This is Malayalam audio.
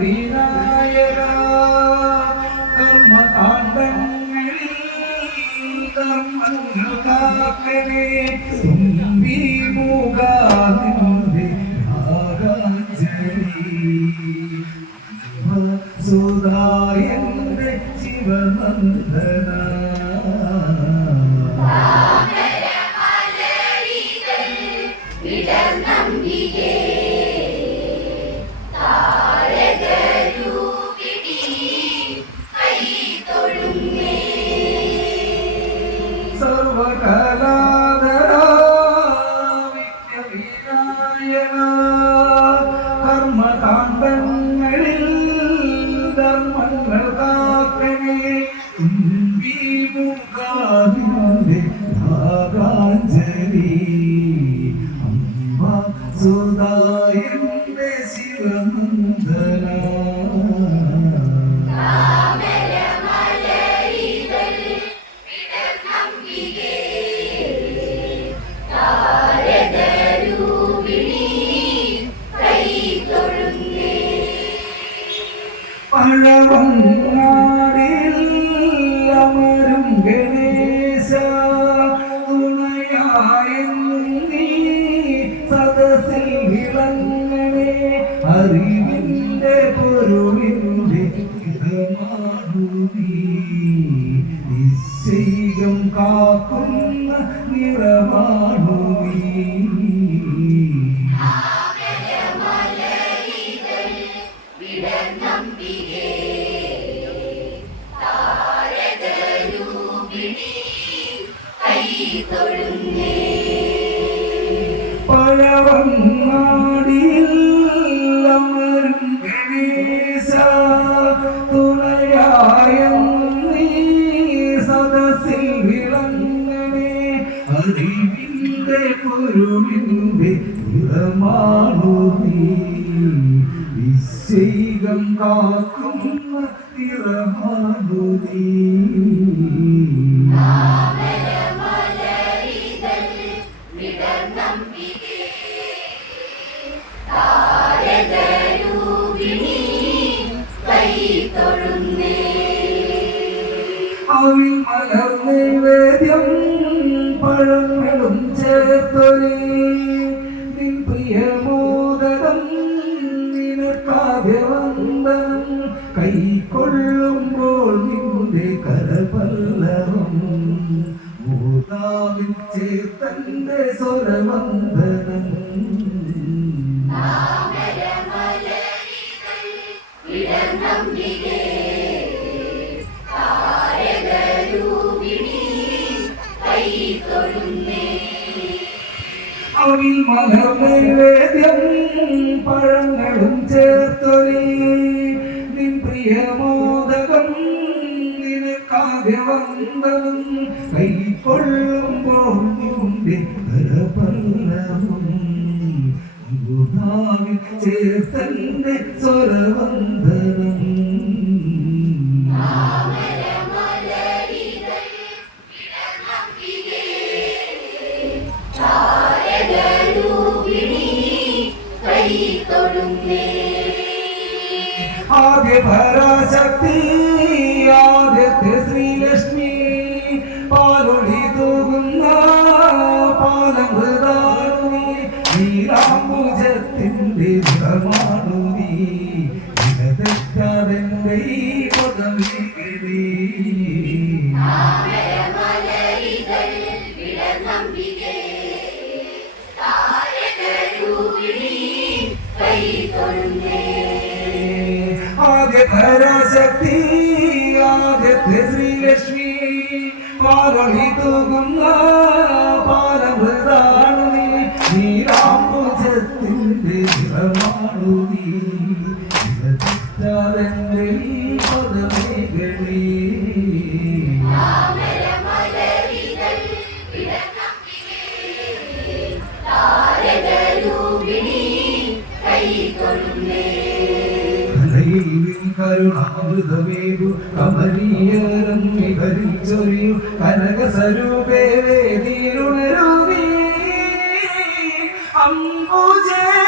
വിനായക കർമ്മകാണ്ഡങ്ങളിൽ കർമ്മങ്ങൾ കാക്കണേ തുമ്പി മൂകാതിന്റെ നാഗാഞ്ജലി സുധായന്റെ ശിവനന്ദന സർവകലാധരാ വിഘ്നവിനായക കർമ്മകാണ്ഡങ്ങളിൽ ധർമ്മങ്ങൾ കാക്കണേ തുമ്പി മൂകാതിന്റെ നാഗാഞ്ജലി അംബ സുധായന്റെ ശിവനന്ദന പഴവങ്ങാടിൽ അമരും ഗണേശ തുണയായെന്നും നീ സദസ്സിൽ വിളങ്ങണേ അറിവിന്റെ പൊരുളിന്റെ ഹിതമാണു നീ നിശ്ചയം കാക്കുന്ന നിറമാണു നീ പഴവങ്ങാടിയിൽ അമരും ഗണേശ തുണയായെന്നും നീ സദസ്സിൽ വിളങ്ങണേ അറിവിന്റെ പൊരുളിന്റെ നിറമാണു നീ നിശ്ചയം കാക്കുന്ന നിറമാണു നീ അവിൽ മലർന്ന നിവേദ്യം പഴങ്ങളും ചേർത്തൊരു നിൻ പ്രിയമോദകം നിനക്കാദ്യ വന്ദനം കൈക്കൊള്ളുമ്പോൾ നിന്റെ കരപല്ലവം മൂതാവിൽ ചേർത്തന്റെ സ്വരവന്ദനം അവിൽ മലർന്ന നിവേദ്യം പഴങ്ങളും ചേർത്തൊരു നിൻ പ്രിയമോദകം നിനക്കാദ്യ വന്ദനം കൈക്കൊള്ളുമ്പോൾ നിന്റെ കരപല്ലവം മൂതാവിൽ ചേർത്തന്റെ സ്വരവന്ദനം ആദ്യ പരാശക്തി ആദ്യത്തെ ശ്രീലക്ഷ്മി പാലൊളി തൂകുന്ന പാലമൃതാണു നീ നീലാംബുജത്തിന്റെ നിറമാണു നീ തെറ്റാതെന്റെ ഈ പദവികളി ആദ്യ പരാശക്തി ആദ്യത്തെ ശ്രീലക്ഷ്മി പാലൊളി തൂകുന്ന പാലമൃതാണു നീ നീലാംബുജത്തിന്റെ നിറമാണു നീ തെറ്റാതെന്റെ ഈ പദവികളി കരുണാമൃതമേതു കമനീയരം വിഹരിച്ചൊരിയു കനകസ്വരൂപേ വേദിയിലുണരൂ നീ അമ്പോ പൂജേ